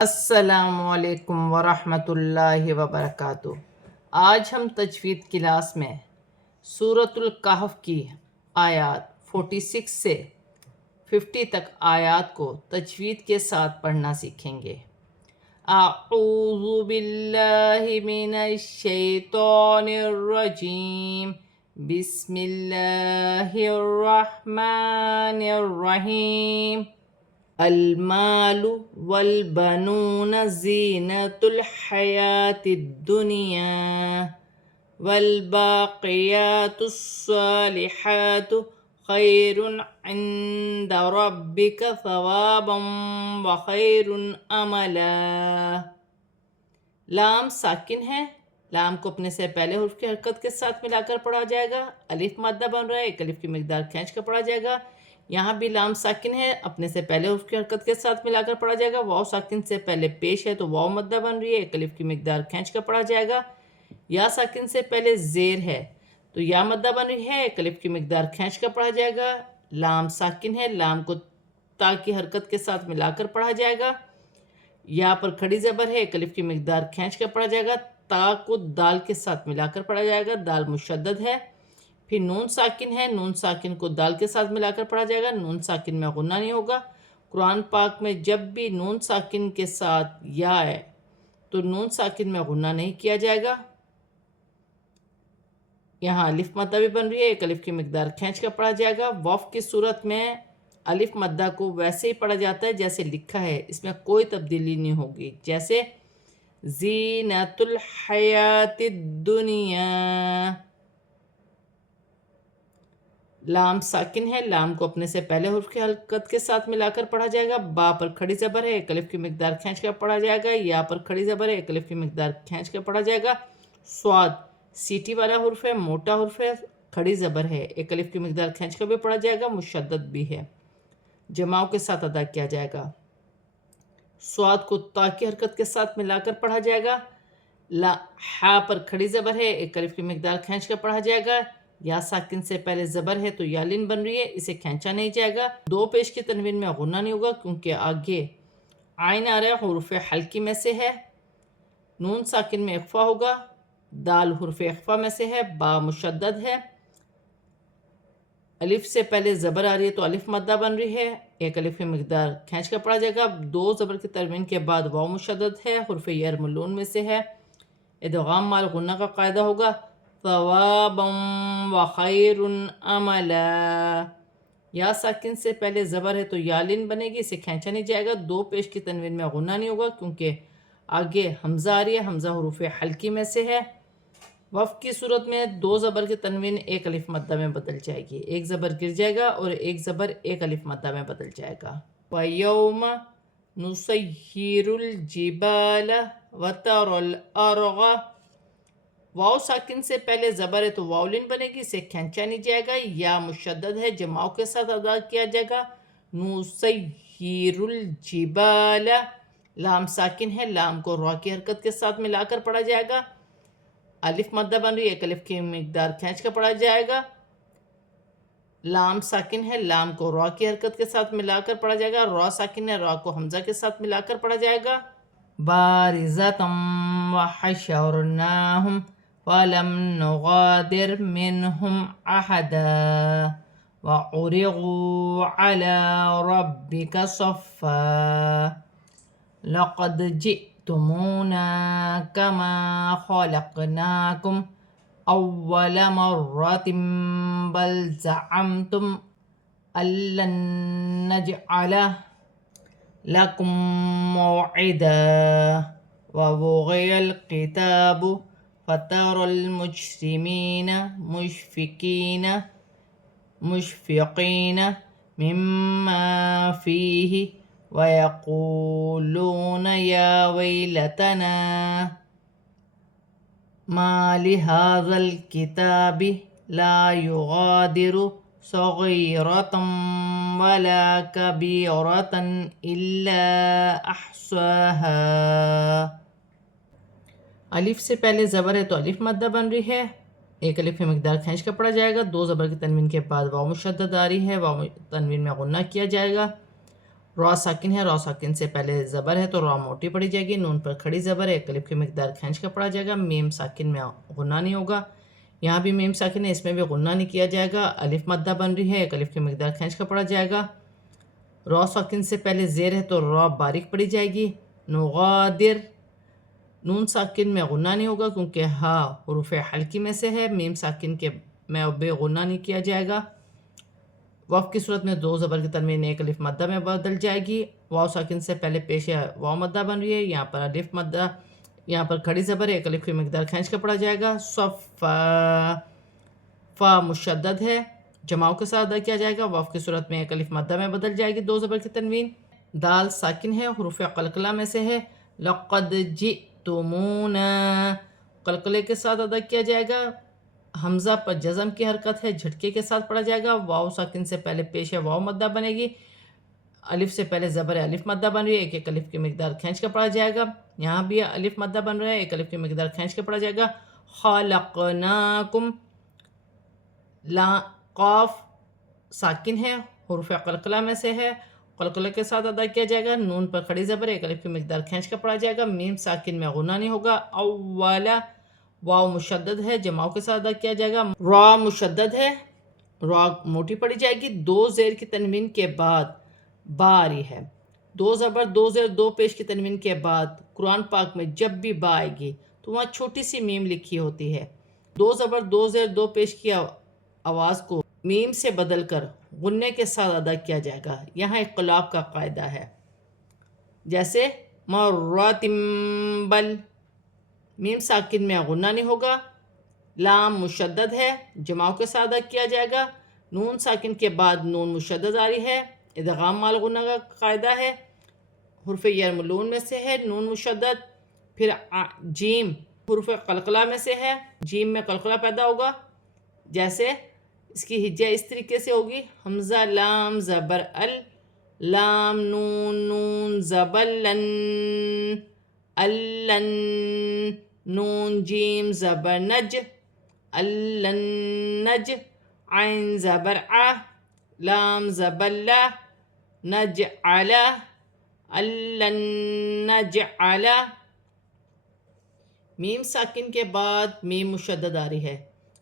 السلام علیکم ورحمۃ اللہ وبرکاتہ۔ آج ہم تجوید کلاس میں سورۃ الکہف کی آیات 46 سے 50 تک آیات کو تجوید کے ساتھ پڑھنا سیکھیں گے۔ اعوذ باللہ من الشیطان الرجیم، بسم اللہ الرحمن الرحیم۔ المال والبنون زینۃ الحیاۃ الدنیا والباقیات الصالحات خیر عند ربک ثوابا وخیر املا۔ لام ساکن ہے، لام کو اپنے سے پہلے حرف کی حرکت کے ساتھ ملا کر پڑھا جائے گا۔ الف مادہ بن رہا ہے، ایک الف کی مقدار کھینچ کر پڑھا جائے گا۔ یہاں بھی لام ساکن ہے، اپنے سے پہلے حرف کی حرکت کے ساتھ ملا کر پڑھا جائے گا۔ واو ساکن سے پہلے پیش ہے تو واو مدہ بن رہی ہے، ایک الف کی مقدار کھینچ کر پڑھا جائے گا۔ یا ساکن سے پہلے زیر ہے تو یا مدہ بن رہی ہے، ایک الف کی مقدار کھینچ کر پڑھا جائے گا۔ لام ساکن ہے، لام کو تا کی حرکت کے ساتھ ملا کر پڑھا جائے گا۔ یا پر کھڑی زبر ہے، ایک الف کی مقدار کھینچ کر پڑھا جائے گا۔ تا کو دال کے ساتھ ملا کر پڑھا جائے گا، دال مشدد ہے۔ پھر نون ساکن ہے، نون ساکن کو دال کے ساتھ ملا کر پڑھا جائے گا، نون ساکن میں غنہ نہیں ہوگا۔ قرآن پاک میں جب بھی نون ساکن کے ساتھ یا ہے تو نون ساکن میں غنہ نہیں کیا جائے گا۔ یہاں الف مدہ بھی بن رہی ہے، ایک الف کی مقدار کھینچ کر پڑھا جائے گا۔ وقف کی صورت میں الف مدہ کو ویسے ہی پڑھا جاتا ہے جیسے لکھا ہے، اس میں کوئی تبدیلی نہیں ہوگی، جیسے زینۃ الحیاۃ الدنیا۔ لام ساکن ہے، لام کو اپنے سے پہلے حرف کی حرکت کے ساتھ ملا کر پڑھا جائے گا۔ با پر کھڑی زبر ہے، ایک الف کی مقدار کھینچ کر پڑھا جائے گا۔ یا پر کھڑی زبر ہے، ایک الف کی مقدار کھینچ کر پڑھا جائے گا۔ صاد سیٹی والا حرف ہے، موٹا حرف ہے، کھڑی زبر ہے، ایک الف کی مقدار کھینچ کر بھی پڑھا جائے گا، مشدد بھی ہے، جماؤں کے ساتھ ادا کیا جائے گا۔ صاد کو تا کی حرکت کے ساتھ ملا کر پڑھا جائے گا۔ ہا پر کھڑی زبر ہے، ایک الف کی مقدار کھینچ کر پڑھا جائے گا۔ یا ساکن سے پہلے زبر ہے تو یا لین بن رہی ہے، اسے کھینچا نہیں جائے گا۔ دو پیش کی تنوین میں غنہ نہیں ہوگا کیونکہ آگے عین آ رہا ہے، حروف حلقی میں سے ہے۔ نون ساکن میں اخفا ہوگا، دال حرف اخفا میں سے ہے، با مشدد ہے۔ الف سے پہلے زبر آ رہی ہے تو الف مدہ بن رہی ہے، ایک الف کی مقدار کھینچ کر پڑھا جائے گا۔ دو زبر کی تنوین کے بعد واو مشدد ہے، حرف یرملون میں سے ہے، ادغام مال غنہ کا قاعدہ ہوگا۔ ثوابا وخیر املا۔ یا ساکن سے پہلے زبر ہے تو یا لین بنے گی، اسے کھینچا نہیں جائے گا۔ دو پیش کی تنوین میں غنہ نہیں ہوگا کیونکہ آگے حمزہ آ رہی ہے، حمزہ حروف حلقی میں سے ہے۔ وقف کی صورت میں دو زبر کی تنوین ایک الف مدہ میں بدل جائے گی، ایک زبر گر جائے گا اور ایک زبر ایک الف مدہ میں بدل جائے گا۔ وَيَوْمَ نُسَيِّرُ الْجِبَالَ وَتَرَى الْأَرْضَ۔ واو ساکن سے پہلے زبر ہے تو واو لین بنے گی، اسے کھینچا نہیں جائے گا۔ یا مشدد ہے، جماؤں کے ساتھ ادا کیا جائے گا۔ نُسَيِّرُ الْجِبَالَ۔ لام ساکن ہے، لام کو را کی حرکت کے ساتھ ملا کر پڑھا جائے گا۔ الف مدہ بن رہی ہے، ایک الف کی مقدار کھینچ کر پڑھا جائے گا۔ لام ساکن ہے، لام کو را کی حرکت کے ساتھ ملا کر پڑھا جائے گا۔ را ساکن ہے، را کو حمزہ کے ساتھ ملا کر پڑھا جائے گا۔ بارزۃ وحشرناہم فلم نغادر منہم احدا وعرضوا علی ربک صفا لقد جئتمونا کما خلقناکم اول مرۃ بل زعمتم ان لن نجعل لکم موعدا ووضع الکتاب فتری المجرمین مشفقین مما فیہ وَيَقُولُونَ يَا وَيْلَتَنَا مَا لِهَذَا الْكِتَابِ لَا يُغَادِرُ صَغِيرَةً وَلَا كَبِيرَةً إِلَّا أَحْصَاهَا۔ الف سے پہلے زبر ہے تو الف مدہ بن رہی ہے، ایک الف کی مقدار کھینچ کر پڑھا جائے گا۔ دو زبر کی تنوین کے بعد واو مشدد آ رہی ہے، واو تنوین میں غنہ کیا جائے گا۔ را ساکن ہے، را ساکن سے پہلے زبر ہے تو را موٹی پڑی جائے گی، نون پر کھڑی زبر ہے، ایک الف کی مقدار کھینچ کر پڑھا جائے گا، میم ساکن میں غنہ نہیں ہوگا، یہاں بھی میم ساکن ہے، اس میں بھی غنہ نہیں کیا جائے گا، الف مدہ بن رہی ہے، ایک الف کی مقدار کھینچ کر پڑھا جائے گا، را ساکن سے پہلے زیر ہے تو را باریک پڑی جائے گی، نغادر، نون ساکن میں غنہ نہیں ہوگا کیونکہ ہا حروف حلقی میں سے ہے، میم ساکن کے میں بے غنہ نہیں کیا جائے گا، وقف کی صورت میں دو زبر کی تنوین ایک الف مدہ میں بدل جائے گی، واو ساکن سے پہلے پیش ہے واو مدہ بن رہی ہے، یہاں پر الف مدہ، یہاں پر کھڑی زبر ہے، ایک الف کی مقدار کھینچ کر پڑھا جائے گا، صفا، فا مشدد ہے، جماؤں کے ساتھ ادا کیا جائے گا، وقف کی صورت میں ایک الف مدہ میں بدل جائے گی، دو زبر کی تنوین، دال ساکن ہے، حروف قلقلہ میں سے ہے، لقد جئتمونا، قلقلے کے ساتھ ادا کیا جائے گا، حمزہ پر جزم کی حرکت ہے، جھٹکے کے ساتھ پڑھا جائے گا، واو ساکن سے پہلے پیش ہے واو مدہ بنے گی، الف سے پہلے زبر ہے الف مدہ بن رہی ہے، ایک ایک الف کی مقدار کھینچ کر پڑھا جائے گا، یہاں بھی الف مدہ بن رہا ہے، ایک الف کی مقدار کھینچ کے پڑھا جائے گا، خلقناکم، قاف ساکن ہے، حروف قلقلہ میں سے ہے، قلقلے کے ساتھ ادا کیا جائے گا، نون پر کھڑی زبر ایک الف کی مقدار کھینچ کر پڑھا جائے گا، میم ساکن میں غنہ نہیں ہوگا، اولا، واو مشدد ہے، جماؤں کے ساتھ ادا کیا جائے گا، را مشدد ہے، را موٹی پڑی جائے گی، دو زیر کی تنوین کے بعد با آ رہی ہے، دو زبر دو زیر دو پیش کی تنوین کے بعد قرآن پاک میں جب بھی با آئے گی تو وہاں چھوٹی سی میم لکھی ہوتی ہے، دو زبر دو زیر دو پیش کی آواز کو میم سے بدل کر غنے کے ساتھ ادا کیا جائے گا، یہاں اقلاب کا قاعدہ ہے، جیسے مراتم بل، میم ساکن میں غنہ نہیں ہوگا، لام مشدد ہے، جماؤں کے ساتھ ادا کیا جائے گا، نون ساکن کے بعد نون مشدد آ رہی ہے، ادغام مال غنہ کا قاعدہ ہے، حرف یرملون میں سے ہے، نون مشدد، پھر جیم حرف قلقلہ میں سے ہے، جیم میں قلقلہ پیدا ہوگا، جیسے اس کی ہجہ اس طریقے سے ہوگی، حمزہ لام زبر ال، لام نون نون زبر لن، اللن، نون جیم زبر نج، اللن نج، عین زبر ع، لام زبر لا، نجعل، اللن نجعل، میم ساکن کے بعد میم مشدد آ رہی ہے،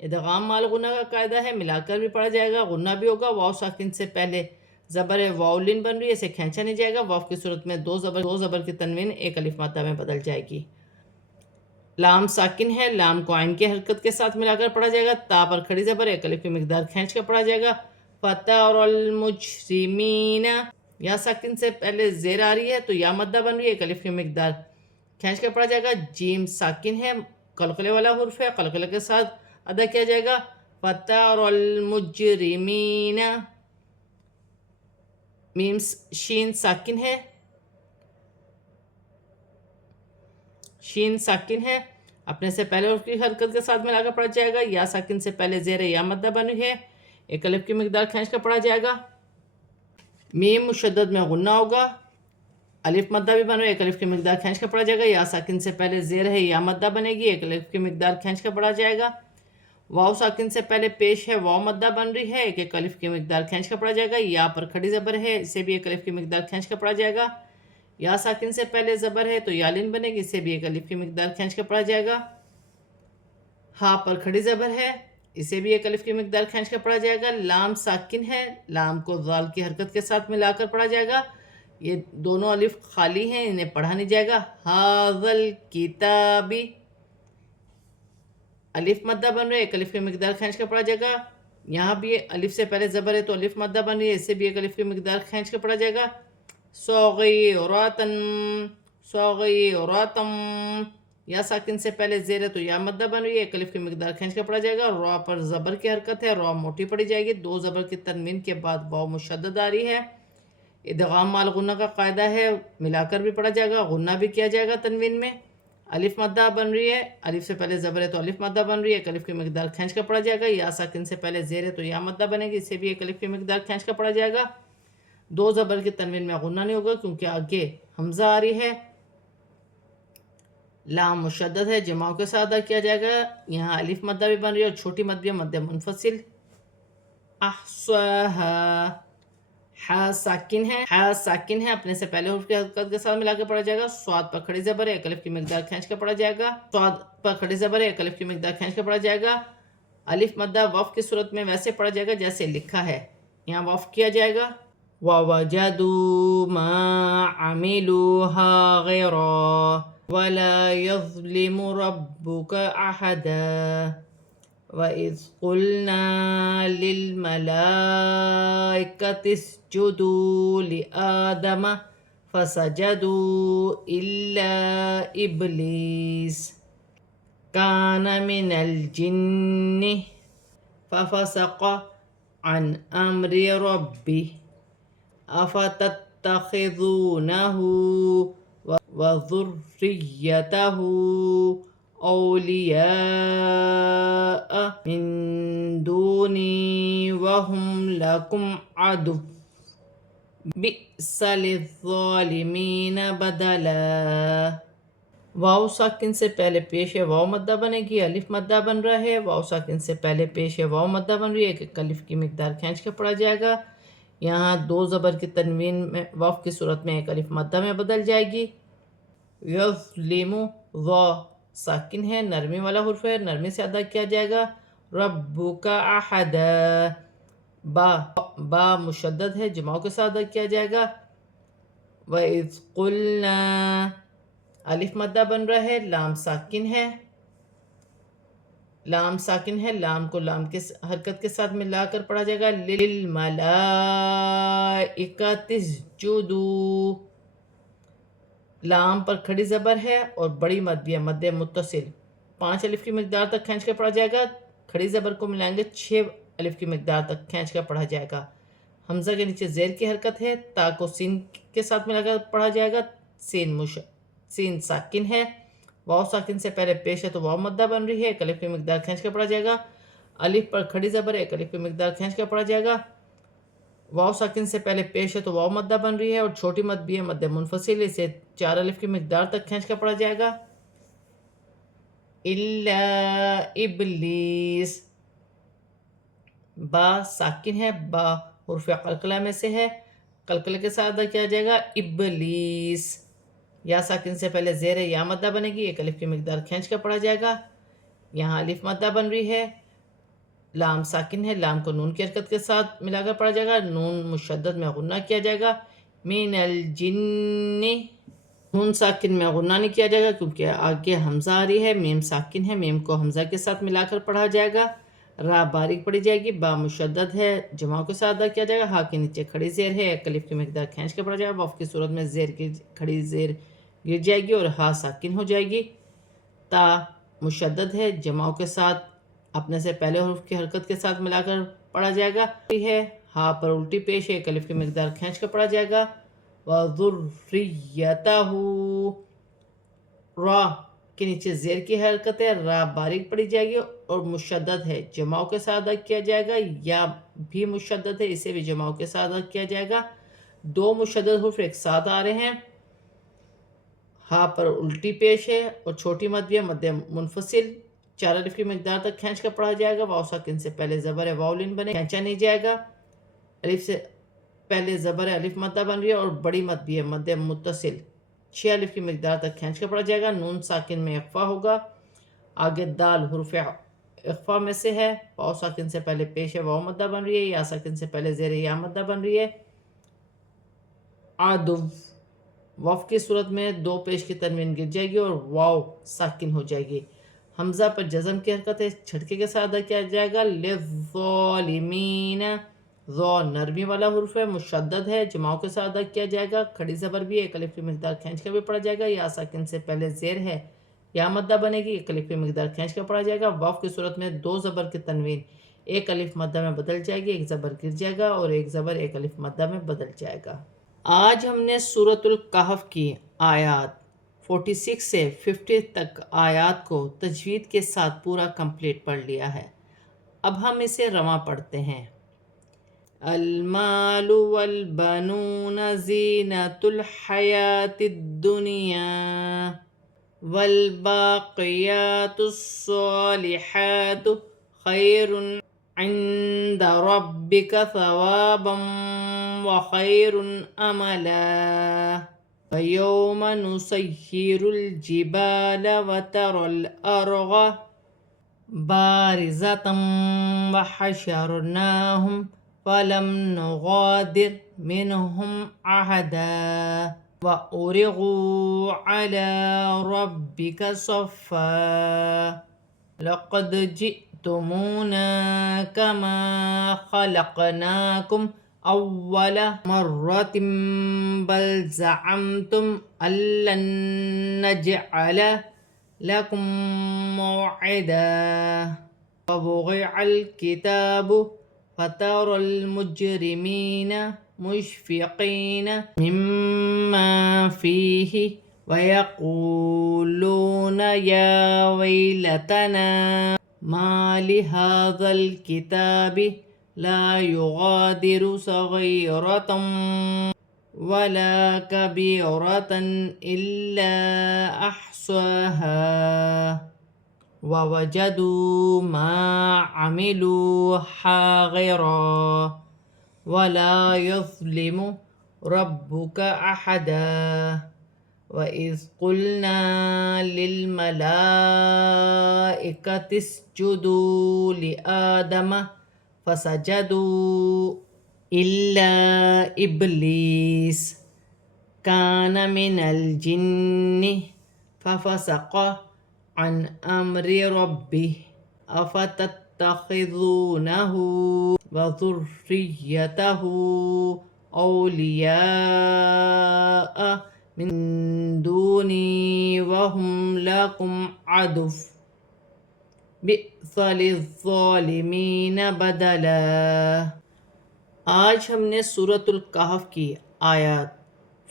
ادغام مال غنہ کا قاعدہ ہے، ملا کر بھی پڑھا جائے گا، غنہ بھی ہوگا، واو ساکن سے پہلے زبر واولن بن رہی ہے، اسے کھینچا نہیں جائے گا، واو کی صورت میں دو زبر کی تنوین ایک الف مادہ میں بدل جائے گی، لام ساکن ہے، لام کو عین کی حرکت کے ساتھ ملا کر پڑھا جائے گا، تا پر کھڑی زبر ایک الف کی مقدار کھینچ کر پڑھا جائے گا، فتر المجرمین، یا ساکن سے پہلے زیر آ رہی ہے تو یا مدہ بن رہی ہے، ایک الف کی مقدار کھینچ کر پڑھا جائے گا، جیم ساکن ہے، قلقلے والا حرف ہے، قلقلے کے ساتھ ادا کیا جائے گا، فتر المجرمین، میم شین ساکن ہے، شین ساکن ہے، اپنے سے پہلے حرف کی حرکت کے ساتھ ملا کر پڑھا جائے گا، یا ساکن سے پہلے زیر یا مدہ بنی ہے، ایک الف کی مقدار کھینچ کر پڑھا جائے گا، میم مشدد میں غنہ ہوگا، الف مدہ بھی بن رہا ہے، ایک الف کی مقدار کھینچ کر پڑھا جائے گا، یا ساکن سے پہلے زیر ہے یا مدہ بنے گی، ایک الف کی مقدار کھینچ کر پڑھا جائے گا، واو ساکن سے پہلے پیش ہے واو مدہ بن رہی ہے، ایک ایک الف کی مقدار کھینچ کر پڑھا جائے گا، یا پر کھڑی زبر ہے، اسے بھی ایک الف کی مقدار کھینچ کر پڑھا جائے گا، یا ساکن سے پہلے زبر ہے تو یالن بنے گی، اسے بھی ایک الف کی مقدار کھینچ کر پڑھا جائے گا، ہا پر کھڑی زبر ہے، اسے بھی ایک الف کی مقدار کھینچ کر پڑھا جائے گا، لام ساکن ہے، لام کو ذال کی حرکت کے ساتھ ملا کر پڑھا جائے گا، یہ دونوں الف خالی ہیں، انہیں پڑھا نہیں جائے گا، ھذل کتابی، الف مدہ بن رہا ہے، ایک الف کی مقدار کھینچ کر پڑھا جائے گا، یہاں بھی الف سے پہلے زبر ہے تو الف مدہ بن رہی ہے، اسے بھی ایک الف کی مقدار کھینچ کر پڑھا جائے گا، صغیرۃ، صغیرۃ، یا ساکن سے پہلے زیر ہے تو یا مدہ بن رہی ہے، ایک الف کی مقدار کھینچ کر پڑھا جائے گا، را پر زبر کی حرکت ہے، را موٹی پڑی جائے گی، دو زبر کی تنوین کے بعد واو مشدد آ رہی ہے، ادغام مال غنہ کا قاعدہ ہے، ملا کر بھی پڑھا جائے گا، غنہ بھی کیا جائے گا تنوین میں، الف مدہ بن رہی ہے، الف سے پہلے زبر ہے تو الف مدہ بن رہی ہے، ایک الف کی مقدار کھینچ کر پڑھا جائے گا، یا ساکن سے پہلے زیر ہے تو یا مدہ بنے گی، اسے بھی ایک الف کی مقدار کھینچ کر پڑھا جائے گا، دو زبر کی تنوین میں غنہ نہیں ہوگا کیونکہ آگے حمزہ آ رہی ہے، لام مشدد ہے، جماؤں کے ساتھ ادا کیا جائے گا، یہاں الف مدہ بھی بن رہی ہے اور چھوٹی مد بھی مد منفصل، احصاها، ہا ساکن ہے، اپنے سے پہلے حرف کی حرکت کے ساتھ ملا کے پڑھا جائے گا. سواد پر کھڑی زبر ہے، ایک الف کی مقدار کھینچ کے پڑھا جائے گا. سواد پر کھڑی زبر ہے، ایک الف کی مقدار کھینچ کے پڑھا جائے گا. الف مدہ وقف کی صورت میں ویسے پڑھا جائے گا جیسے لکھا ہے. یہاں وقف کیا جائے گا. وَوَجَدُوا مَا عَمِلُوا حَاضِرًا وَلَا يَظْلِمُ رَبُّكَ أَحَدًا وَإِذْ قُلْنَا لِلْمَلَائِكَةِ اسْجُدُوا لِآدَمَ فَسَجَدُوا إِلَّا إِبْلِيسَ كَانَ مِنَ الْجِنِّ فَفَسَقَ عَنْ أَمْرِ رَبِّهِ أَفَتَتَّخِذُونَهُ وَذُرِّيَّتَهُ أَوْلِيَاءَ مِن دُونِي وَهُمْ لَكُمْ عَدُوٌّ بِئْسَ لِلظَّالِمِينَ بَدَلًا. واو ساکن سے پہلے پیش ہے واو مدہ بنے گی، الف مدہ بن رہا ہے. واو ساکن سے پہلے پیش ہے واو مدہ بن رہی ہے، ایک الف کی مقدار کھینچ کے پڑھا جائے گا. یہاں دو زبر کی تنوین میں وقف کی صورت میں ایک الف مدہ میں بدل جائے گی. یظلم وا ساکن ہے، نرمی والا حرف ہے، نرمی سے ادا کیا جائے گا. ربک احد با مشدد ہے، جماؤں کے ساتھ ادا کیا جائے گا. وَإِذْ قُلْنَا الف مدہ بن رہا ہے، لام ساکن ہے. لام کو لام کے حرکت کے ساتھ ملا کر پڑھا جائے گا. لِلْمَلَائِكَةِ اسْجُدُوا لام پر کھڑی زبر ہے اور بڑی مد بھی ہے، مد متصل. 5 الف کی مقدار تک کھینچ کے پڑھا جائے گا. کھڑی زبر کو ملائیں گے 6 الف کی مقدار تک کھینچ کر پڑھا جائے گا. حمزہ کے نیچے زیر کی حرکت ہے، تا کو سین کے ساتھ ملا کر پڑھا جائے گا. سین ساکن ہے. واو ساکن سے پہلے پیش ہے تو واو مدہ بن رہی ہے، ایک الف کی مقدار کھینچ کر پڑھا جائے گا. الف پر کھڑی زبر ہے، ایک الف کی مقدار کھینچ کر پڑھا جائے گا. واو ساکن سے پہلے پیش ہے تو واو مدہ بن رہی ہے اور چھوٹی مد بھی ہے، مد منفصل، اسے 4 الف کی مقدار تک کھینچ کر پڑھا جائے گا. الا ابلیس با ساکن ہے، با حرف قلقلہ میں سے ہے، قلقلہ کے ساتھ ادا کیا جائے گا. ابلیس یا ساکن سے پہلے زیر یا مدہ بنے گی، ایک الف کی مقدار کھینچ کر پڑھا جائے گا. یہاں الف مدہ بن رہی ہے. لام ساکن ہے، لام کو نون کی حرکت کے ساتھ ملا کر پڑھا جائے گا. نون مشدد میں غنہ کیا جائے گا. من الجن نون ساکن میں غنہ نہیں کیا جائے گا کیونکہ آگے حمزہ آ رہی ہے. میم ساکن ہے، میم کو حمزہ کے ساتھ ملا کر پڑھا جائے گا. را باریک پڑھی جائے گی. با مشدد ہے، جماؤں کے ساتھ ادا کیا جائے گا. ہا کے نیچے کھڑی زیر ہے، ایک الف کی مقدار کھینچ کے پڑھا جائے گا. وقف کی صورت میں کھڑی زیر گر جائے گی اور ہا ساکن ہو جائے گی. تا مشدد ہے، جماؤں کے ساتھ اپنے سے پہلے حرف کی حرکت کے ساتھ ملا کر پڑھا جائے گا. ہا پر الٹی پیش ہے، ایک الف کی مقدار کھینچ کر پڑھا جائے گا. وَذُرِّيَّتَهُ را کے نیچے زیر کی حرکت ہے، را باریک پڑھی جائے گی اور مشدد ہے، جماؤں کے ساتھ ادا کیا جائے گا. یا بھی مشدد ہے، اسے بھی جماؤں کے ساتھ ادا کیا جائے گا. 2 مشدد حرف ایک ساتھ آ رہے ہیں. ہا پر الٹی پیش ہے اور چھوٹی مد بھی ہے، مد منفصل. 4 الف کی مقدار تک کھینچ کر پڑھا جائے گا. واو ساکن سے پہلے زبر ہے، واو لین بنے، کھینچا نہیں جائے گا. الف سے پہلے زبر ہے، الف مدہ بن رہی ہے اور بڑی مد بھی ہے، مد متصل. 6 الف کی مقدار تک کھینچ کر پڑھا جائے گا. نون ساکن میں اخفا ہوگا. آگے دال حرف اخفا میں سے ہے. واو ساکن سے پہلے پیش ہے، واو مدہ بن رہی ہے. یا ساکن سے پہلے زیر یا مدہ بن رہی ہے. عدو وقف کی صورت میں 2 پیش کی تنوین گر جائے گی اور واو ساکن ہو جائے گی. حمزہ پر جزم کی حرکت ہے، چھٹکے کے ساتھ ادا کیا جائے گا. لِلظَّالِمِينَ ذو نرمی والا حرف ہے، مشدد ہے، جماؤں کے ساتھ ادا کیا جائے گا. کھڑی زبر بھی ہے، ایک الف کی مقدار کھینچ کر بھی پڑھا جائے گا. یا ساکن سے پہلے زیر ہے، یا مدہ بنے گی، ایک الف کی مقدار کھینچ کر پڑھا جائے گا. واو کی صورت میں 2 زبر کی تنوین ایک الف مدہ میں بدل جائے گی، ایک زبر گر جائے گا اور ایک زبر ایک الف مدہ میں بدل جائے گا. آج ہم نے سورۃ الکہف کی آیات 46 سے 50 تک آیات کو تجوید کے ساتھ پورا کمپلیٹ پڑھ لیا ہے. اب ہم اسے رواں پڑھتے ہیں. المال والبنون زینۃ الحیاۃ الدنیا والباقیات الصالحات خیر عند ربك ثوابا وخير أملا ويوم نسير الجبال وترى الأرض بارزة وحشرناهم فلم نغادر منهم أحدا وأرغوا على ربك صفا لقد جئتمونا كما خلقناكم أول مرة بل زعمتم أن لن نجعل لكم موعدا ووضع الكتاب فترى المجرمين مشفقين مما فيه ويقولون يا ويلتنا ما لهذا الكتاب لا يغادر صغيرة ولا كبيرة إلا أحصاها ووجدوا ما عملوا حاضرا ولا يظلم ربك أحدا وإذ قلنا للملائكة اسجدوا لآدم فسجدوا إلا إبليس كان من الجن ففسق عن أمر ربه أفتتخذونه وذريته أولياء من دوني وهم لكم عدو بئس للظالمین بدلا۔ آج ہم نے سورۃ الکہف کی آیات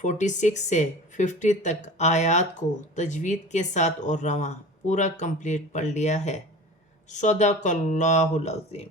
46 سے 50 تک آیات کو تجوید کے ساتھ اور رواں پورا کمپلیٹ پڑھ لیا ہے۔ صدق اللہ العظیم۔